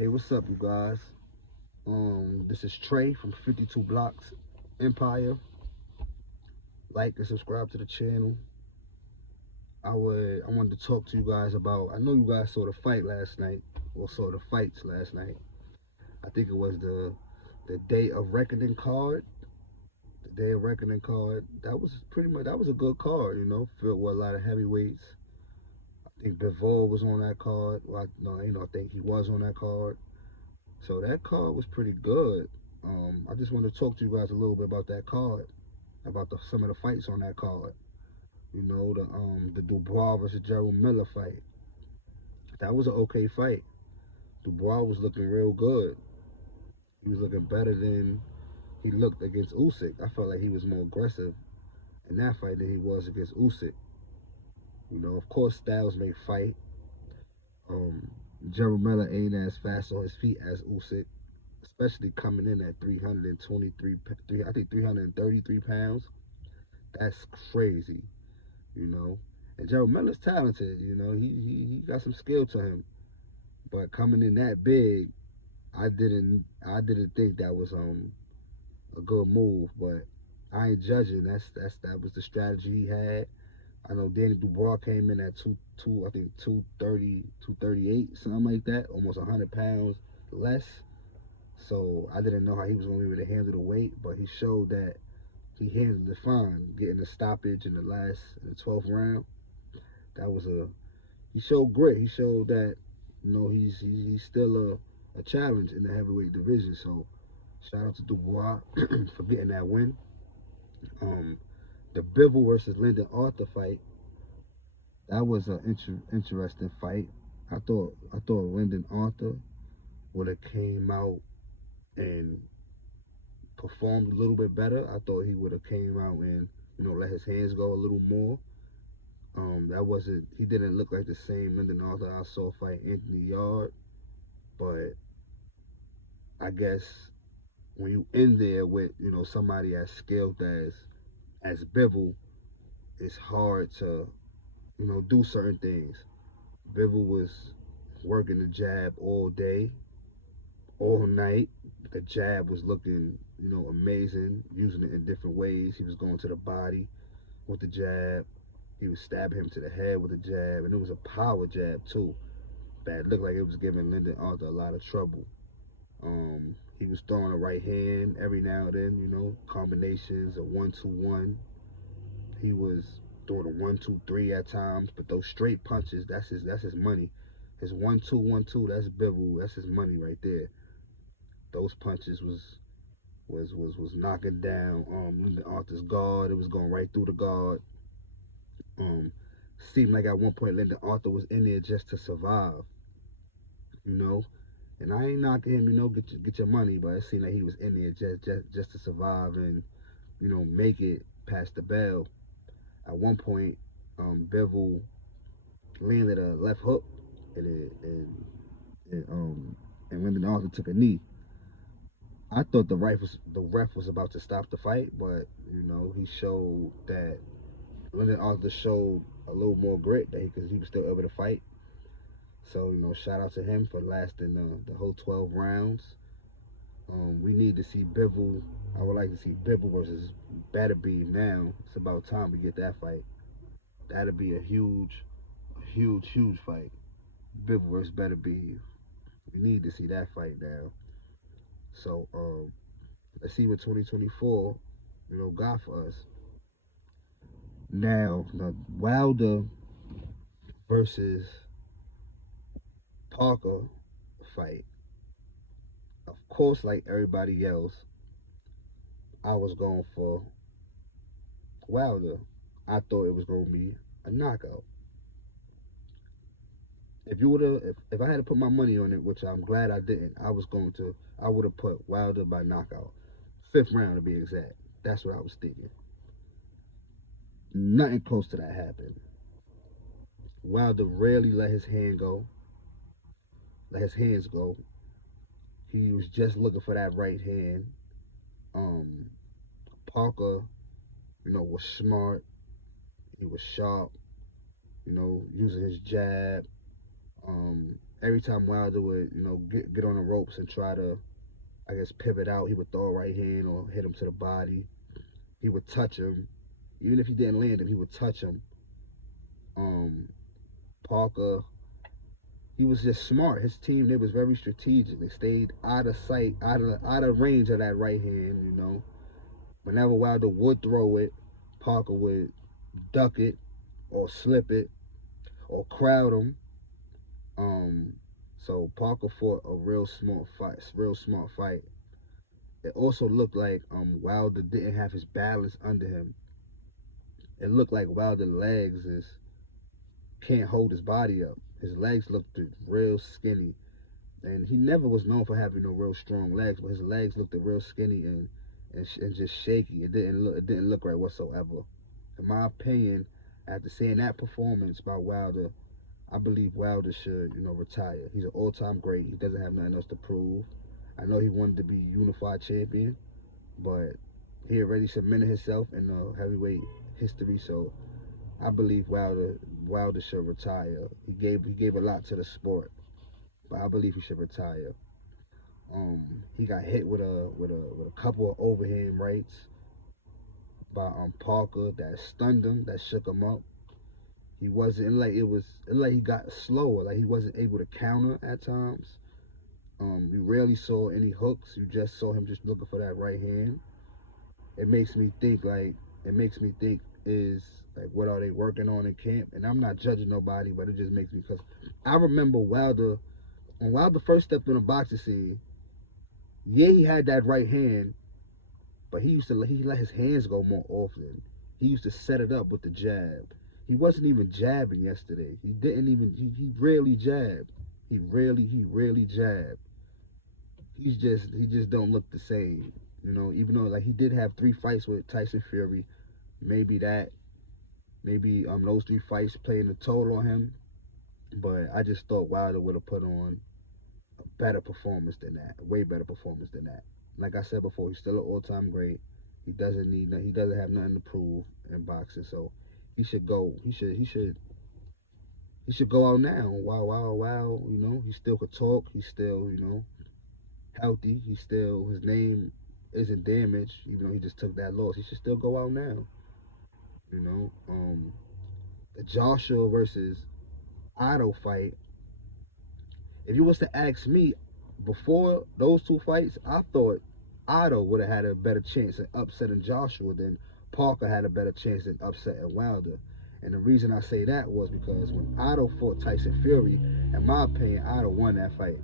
Hey, what's up, you guys? This is Trey from 52 Blocks Empire. Like and subscribe to the channel. I wanted to talk to you guys about. I know you guys saw the fight last night, or saw the fights last night. I think it was the Day of Reckoning card. The Day of Reckoning card. That was a good card. Filled with a lot of heavyweights. I think Bivol was on that card. Well, I think he was on that card. So that card was pretty good. I just want to talk to you guys a little bit about that card, about some of the fights on that card. The Dubois versus Gerald Miller fight. That was an okay fight. Dubois was looking real good. He was looking better than he looked against Usyk. I felt like he was more aggressive in that fight than he was against Usyk. Of course, styles may fight. Um, Gerald Miller ain't as fast on his feet as Usyk, especially coming in at 323, I think 333 pounds. That's crazy, you know. And Gerald Miller's talented, he got some skill to him. But coming in that big, I didn't think that was a good move. But I ain't judging. That was the strategy he had. I know Danny Dubois came in at I think 230, 238, something like that, almost 100 pounds less. So I didn't know how he was going to be able to handle the weight, but he showed that he handled it fine, getting the stoppage in the 12th round. That was he showed grit. He showed that, he's still a challenge in the heavyweight division. So shout out to Dubois for getting that win. Um, the Bivol versus Lyndon Arthur fight, that was an interesting fight. I thought Lyndon Arthur would have came out and performed a little bit better. I thought he would have came out and let his hands go a little more. That wasn't. He didn't look like the same Lyndon Arthur I saw fight Anthony Yard. But I guess when you in there with somebody as skilled as Bivol, it's hard to do certain things. Bivol was working the jab all day, all night. The jab was looking amazing, using it in different ways. He was going to the body with the jab. He was stabbing him to the head with a jab, and it was a power jab too. That looked like it was giving Lyndon Arthur a lot of trouble. He was throwing a right hand every now and then, combinations, a 1-2-1. He was throwing a 1-2-3 at times, but those straight punches, that's his money. His 1-2-1-2, that's Bivol, that's his money right there. Those punches was knocking down Lyndon Arthur's guard. It was going right through the guard. Um, Seemed like at one point Lyndon Arthur was in there just to survive, you know. And I ain't knocking him, get your money, but it seemed like he was in there just to survive and make it past the bell. At one point, Bivol landed a left hook, and and Lyndon Arthur took a knee. I thought the ref was about to stop the fight, but he showed that Lyndon Arthur showed a little more grit because he was still able to fight. So shout out to him for lasting the whole 12 rounds. We need to see Bivol. I would like to see Bivol versus Beterbiev now. It's about time we get that fight. That'd be a huge fight. Bivol versus Beterbiev. We need to see that fight now. So let's see what 2024 got for us. Now the Wilder versus Parker fight. Of course, like everybody else, I was going for Wilder. I thought it was going to be a knockout. If I had to put my money on it, which I'm glad I didn't, I would have put Wilder by knockout. 5th round to be exact. That's what I was thinking. Nothing close to that happened. Wilder rarely let his hands go. He was just looking for that right hand. Um, Parker, was smart. He was sharp, using his jab. Every time Wilder would, get on the ropes and try to, I guess, pivot out, he would throw a right hand or hit him to the body. He would touch him. Even if he didn't land him, he would touch him. Um, Parker, he was just smart. His team, they was very strategic. They stayed out of sight, out of range of that right hand. Whenever Wilder would throw it, Parker would duck it or slip it or crowd him. So Parker fought a real smart fight. It also looked like Wilder didn't have his balance under him. It looked like Wilder's legs can't hold his body up. His legs looked real skinny, and he never was known for having no real strong legs, but his legs looked real skinny and just shaky. It didn't look right whatsoever. In my opinion, after seeing that performance by Wilder, I believe Wilder should, retire. He's an all-time great. He doesn't have nothing else to prove. I know he wanted to be unified champion, but he already cemented himself in the heavyweight history. So I believe Wilder should retire. He gave a lot to the sport, but I believe he should retire. He got hit with a couple of overhand rights by Parker that stunned him, that shook him up. He wasn't like it like he got slower, like he wasn't able to counter at times. You rarely saw any hooks. You just saw him just looking for that right hand. It makes me think is like what are they working on in camp? And I'm not judging nobody, but it just makes me, because I remember Wilder when Wilder first stepped on the boxing scene. Yeah, he had that right hand, but he let his hands go more often. He used to set it up with the jab. He wasn't even jabbing yesterday. He rarely jabbed. He rarely jabbed. He just don't look the same. Even though like he did have 3 fights with Tyson Fury, maybe those 3 fights playing a toll on him. But I just thought Wilder would have put on a better performance than that, a way better performance than that. Like I said before, he's still an all-time great. He doesn't have nothing to prove in boxing, so he should go. He should go out now. Wow. He still could talk. He's still, healthy. His name isn't damaged, even though he just took that loss. He should still go out now. You know, the Joshua versus Otto fight. If you was to ask me before those 2 fights, I thought Otto would have had a better chance at upsetting Joshua than Parker had a better chance at upsetting Wilder. And the reason I say that was because when Otto fought Tyson Fury, in my opinion, Otto won that fight.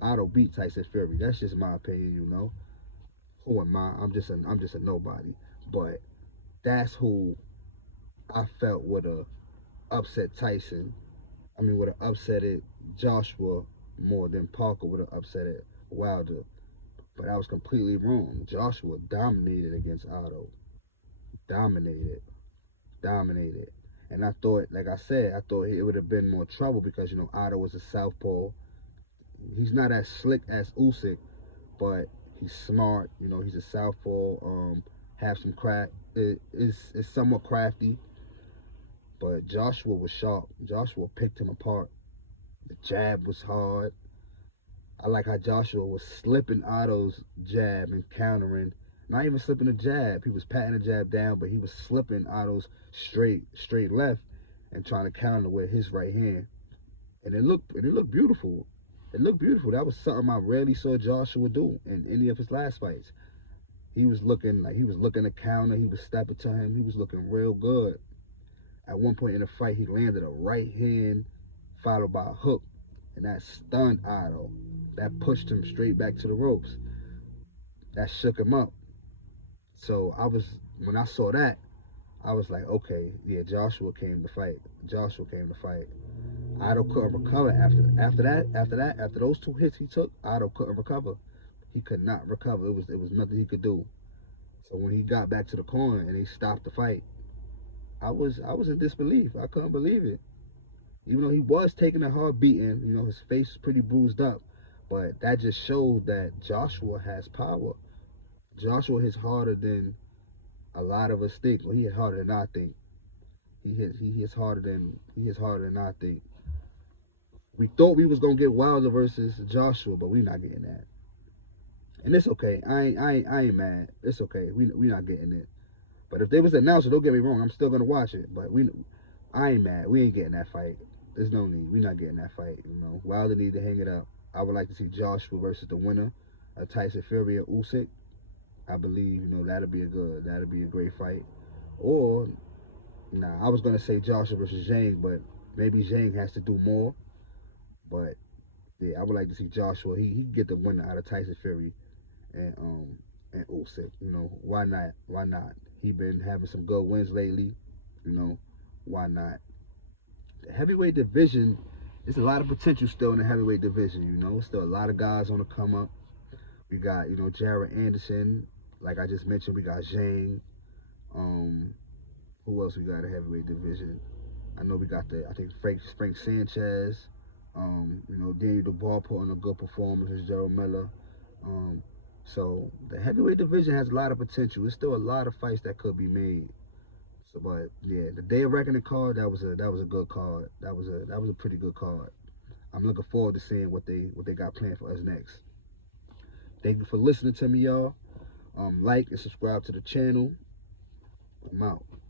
Otto beat Tyson Fury. That's just my opinion. Who am I? I'm just a nobody. But that's who I felt would have upset Tyson. I mean, would have upsetted Joshua more than Parker would have upsetted Wilder. But I was completely wrong. Joshua dominated against Otto. Dominated. Dominated. And I thought, like I said, I thought it would have been more trouble because, Otto was a southpaw. He's not as slick as Usyk, but he's smart. He's a southpaw. Have some craft. Is somewhat crafty. But Joshua was sharp. Joshua picked him apart. The jab was hard. I like how Joshua was slipping Otto's jab and countering. Not even slipping the jab. He was patting the jab down, but he was slipping Otto's straight left and trying to counter with his right hand. And it looked beautiful. It looked beautiful. That was something I rarely saw Joshua do in any of his last fights. He was looking to counter. He was stepping to him. He was looking real good. At one point in the fight, he landed a right hand followed by a hook, and that stunned Otto. That pushed him straight back to the ropes. That shook him up. So when I saw that, I was like, okay, yeah, Joshua came to fight. Joshua came to fight. Otto couldn't recover after those 2 hits he took. Otto couldn't recover. He could not recover. It was nothing he could do. So when he got back to the corner and they stopped the fight, I was in disbelief. I couldn't believe it. Even though he was taking a hard beating, his face was pretty bruised up. But that just showed that Joshua has power. Joshua hits harder than a lot of us think. Well, he hit harder than I think. He hits harder than I think. We thought we was gonna get Wilder versus Joshua, but we not getting that. And it's okay. I ain't mad. It's okay. We not getting it. But if they was announced, don't get me wrong, I'm still gonna watch it. But I ain't mad. We ain't getting that fight. There's no need. We not getting that fight. You know, Wilder need to hang it up. I would like to see Joshua versus the winner of Tyson Fury and Usyk. I believe, you know, that'll be a great fight. Or nah, I was gonna say Joshua versus Zhang, but maybe Zhang has to do more. But yeah, I would like to see Joshua. He can get the winner out of Tyson Fury and Usyk. You know, why not? Why not? He been having some good wins lately. You know, why not? The heavyweight division, there's a lot of potential still in the heavyweight division. You know, still a lot of guys on the come up. We got, you know, Jared Anderson, like I just mentioned. We got Zhang. Um, who else we got in the heavyweight division? I know we got I think Frank Sanchez. You know, Daniel Dubois put on a good performance as Gerald Miller. Um, so the heavyweight division has a lot of potential. There's still a lot of fights that could be made. So, but yeah, the Day of Reckoning card, that was a good card. That was a pretty good card. I'm looking forward to seeing what they got planned for us next. Thank you for listening to me, y'all. Like and subscribe to the channel. I'm out.